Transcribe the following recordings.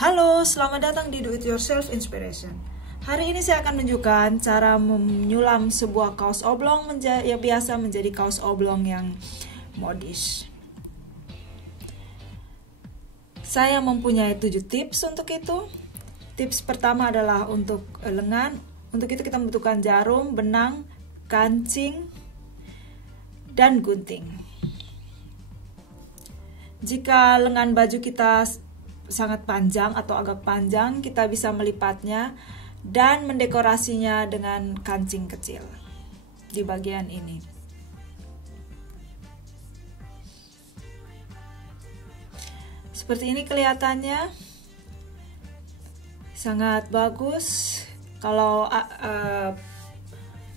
Halo, selamat datang di Do It Yourself Inspiration. Hari ini saya akan menunjukkan cara menyulam sebuah kaos oblong yang biasa menjadi kaos oblong yang modis. Saya mempunyai 7 tips untuk itu. Tips pertama adalah untuk lengan. Untuk itu kita membutuhkan jarum, benang, kancing, dan gunting. Jika lengan baju kita sangat panjang atau agak panjang, kita bisa melipatnya dan mendekorasinya dengan kancing kecil di bagian ini. Seperti ini kelihatannya sangat bagus. Kalau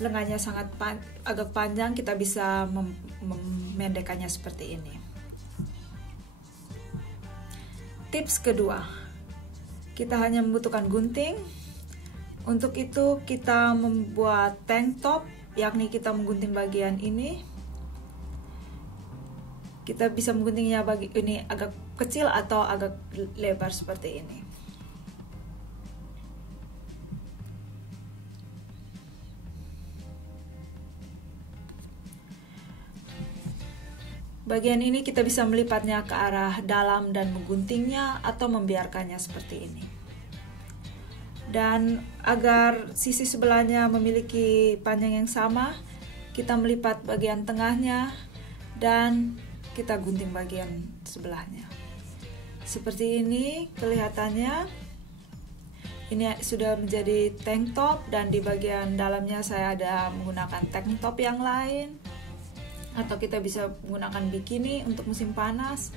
lengannya sangat agak panjang, kita bisa memendekkannya seperti ini. Tips kedua, kita hanya membutuhkan gunting. Untuk itu kita membuat tank top, yakni kita menggunting bagian ini. Kita bisa mengguntingnya ini agak kecil atau agak lebar seperti ini. Bagian ini kita bisa melipatnya ke arah dalam dan mengguntingnya atau membiarkannya seperti ini. Dan agar sisi sebelahnya memiliki panjang yang sama, kita melipat bagian tengahnya dan kita gunting bagian sebelahnya. Seperti ini kelihatannya. Ini sudah menjadi tank top dan di bagian dalamnya saya ada menggunakan tank top yang lain. Atau kita bisa menggunakan bikini untuk musim panas.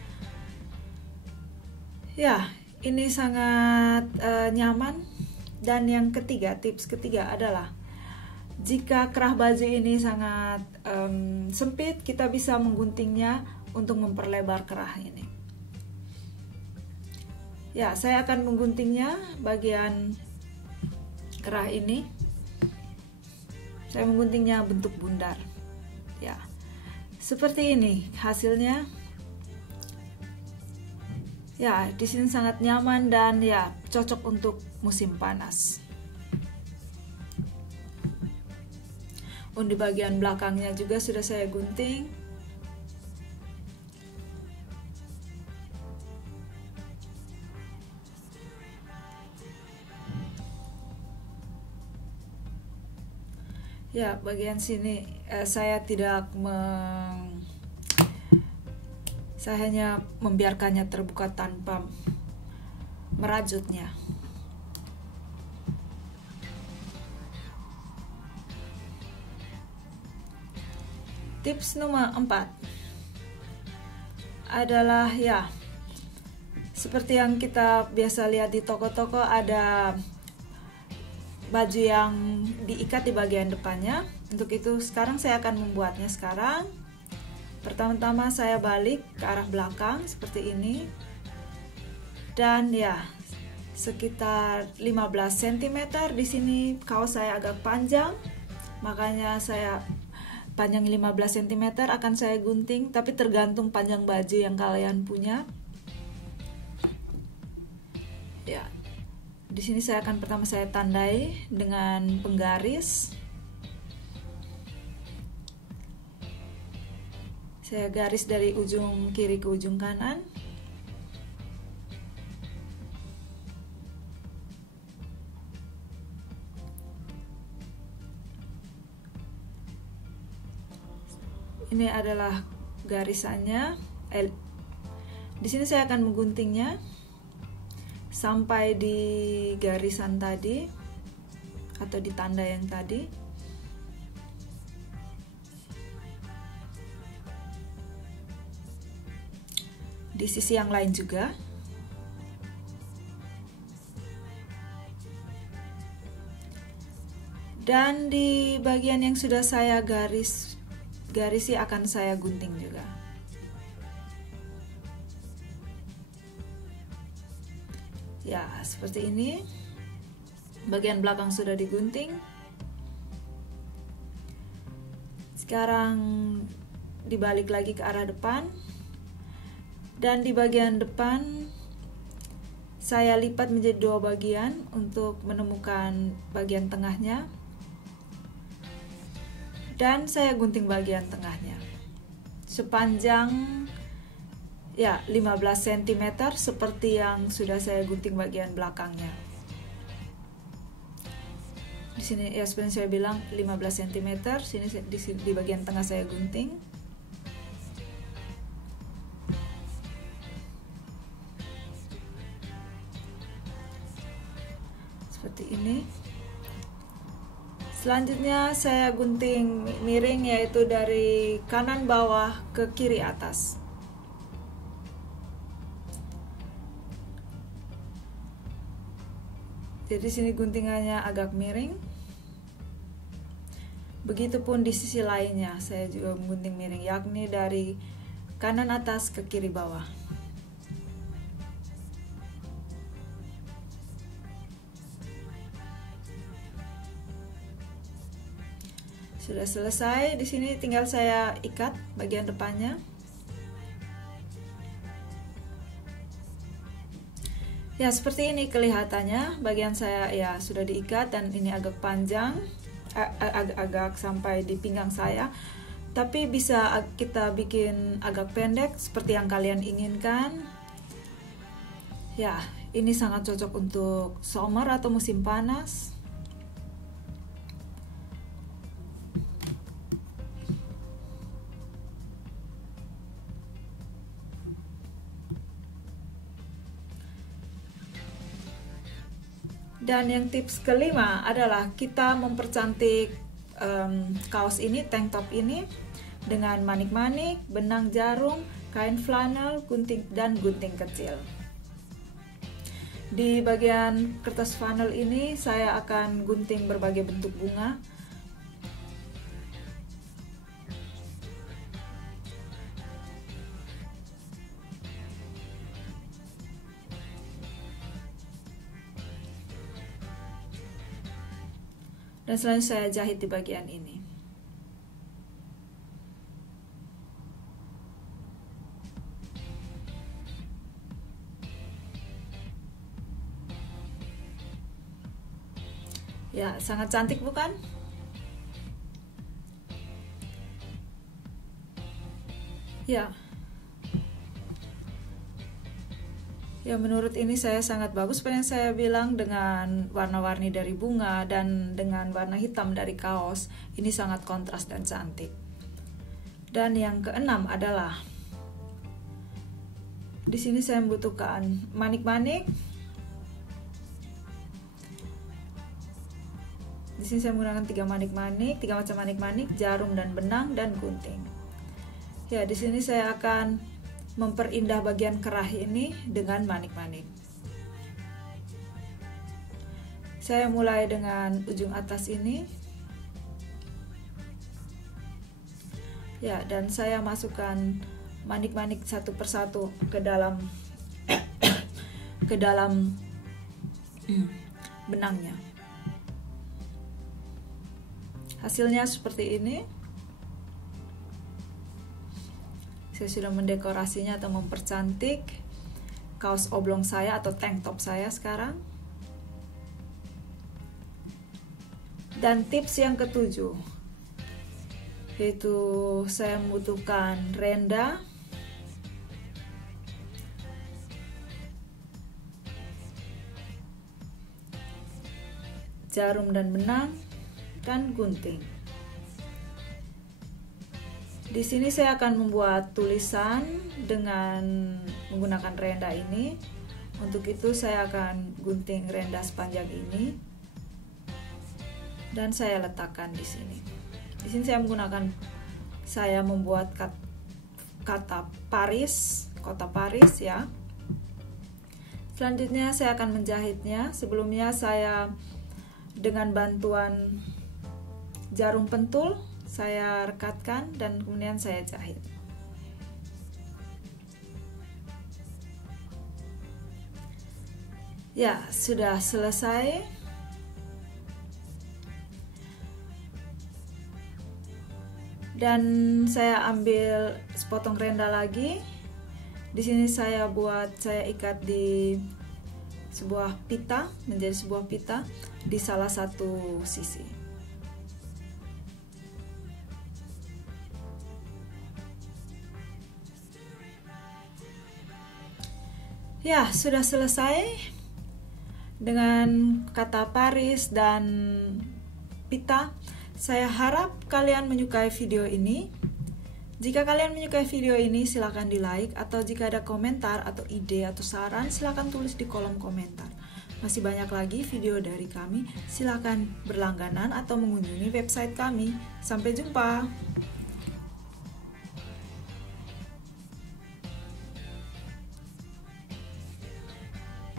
Ya, ini sangat nyaman. Dan yang ketiga, tips ketiga adalah jika kerah baju ini sangat sempit, kita bisa mengguntingnya untuk memperlebar kerah ini. Ya, saya akan mengguntingnya bagian kerah ini. Saya mengguntingnya bentuk bundar. Ya. Seperti ini hasilnya. Ya, di sini sangat nyaman dan ya cocok untuk musim panas. Di bagian belakangnya juga sudah saya gunting. Ya, bagian sini saya hanya membiarkannya terbuka tanpa merajutnya. Tips nomor 4 adalah ya seperti yang kita biasa lihat di toko-toko, ada baju yang diikat di bagian depannya. Untuk itu sekarang saya akan membuatnya sekarang. Pertama-tama saya balik ke arah belakang seperti ini. Dan ya, sekitar 15 cm di sini kaos saya agak panjang. Makanya saya panjang 15 cm akan saya gunting, tapi tergantung panjang baju yang kalian punya. Ya. Di sini saya akan pertama saya tandai dengan penggaris. Saya garis dari ujung kiri ke ujung kanan. Ini adalah garisannya. Di sini saya akan mengguntingnya sampai di garisan tadi atau di tanda yang tadi. Di sisi yang lain juga. Dan di bagian yang sudah saya garisi akan saya gunting juga. Ya, seperti ini. Bagian belakang sudah digunting. Sekarang dibalik lagi ke arah depan. Dan di bagian depan saya lipat menjadi 2 bagian untuk menemukan bagian tengahnya. Dan saya gunting bagian tengahnya sepanjang ya 15 cm seperti yang sudah saya gunting bagian belakangnya. Di sini ya seperti saya bilang 15 cm, di bagian tengah saya gunting. Seperti ini. Selanjutnya saya gunting miring, yaitu dari kanan bawah ke kiri atas. Jadi sini guntingannya agak miring. Begitupun di sisi lainnya saya juga menggunting miring, yakni dari kanan atas ke kiri bawah. Sudah selesai, di sini tinggal saya ikat bagian depannya. Ya, seperti ini kelihatannya. Bagian saya ya sudah diikat dan ini agak panjang, agak sampai di pinggang saya. Tapi bisa kita bikin agak pendek seperti yang kalian inginkan. Ya, ini sangat cocok untuk summer atau musim panas. Dan yang tips kelima adalah kita mempercantik kaos ini, tank top ini, dengan manik-manik, benang jarum, kain flanel, gunting dan gunting kecil. Di bagian kertas flanel ini saya akan gunting berbagai bentuk bunga. Dan selanjutnya saya jahit di bagian ini. Ya, sangat cantik bukan? Ya. Ya, menurut ini saya sangat bagus seperti yang saya bilang, dengan warna-warni dari bunga dan dengan warna hitam dari kaos. Ini sangat kontras dan cantik. Dan yang keenam adalah di sini saya membutuhkan manik-manik. Di sini saya menggunakan 3 manik-manik, 3 macam manik-manik, jarum dan benang dan gunting. Ya, di sini saya akan memperindah bagian kerah ini dengan manik-manik. Saya mulai dengan ujung atas ini. Ya, dan saya masukkan manik-manik satu persatu ke dalam benangnya. Hasilnya seperti ini. Saya sudah mendekorasinya atau mempercantik kaos oblong saya atau tank top saya sekarang. Dan tips yang ketujuh, yaitu saya membutuhkan renda, jarum dan benang, dan gunting. Di sini saya akan membuat tulisan dengan menggunakan renda ini. Untuk itu saya akan gunting renda sepanjang ini dan saya letakkan di sini. Di sini saya membuat kata Paris, kota Paris ya. Selanjutnya saya akan menjahitnya. Sebelumnya saya dengan bantuan jarum pentul saya rekatkan dan kemudian saya jahit. Ya, sudah selesai. Dan saya ambil sepotong renda lagi. Di sini saya ikat di sebuah pita, menjadi sebuah pita di salah satu sisi. Ya, sudah selesai dengan kata Paris dan pita. Saya harap kalian menyukai video ini. Jika kalian menyukai video ini, silakan di like, atau jika ada komentar atau ide atau saran, silakan tulis di kolom komentar. Masih banyak lagi video dari kami, silakan berlangganan atau mengunjungi website kami. Sampai jumpa.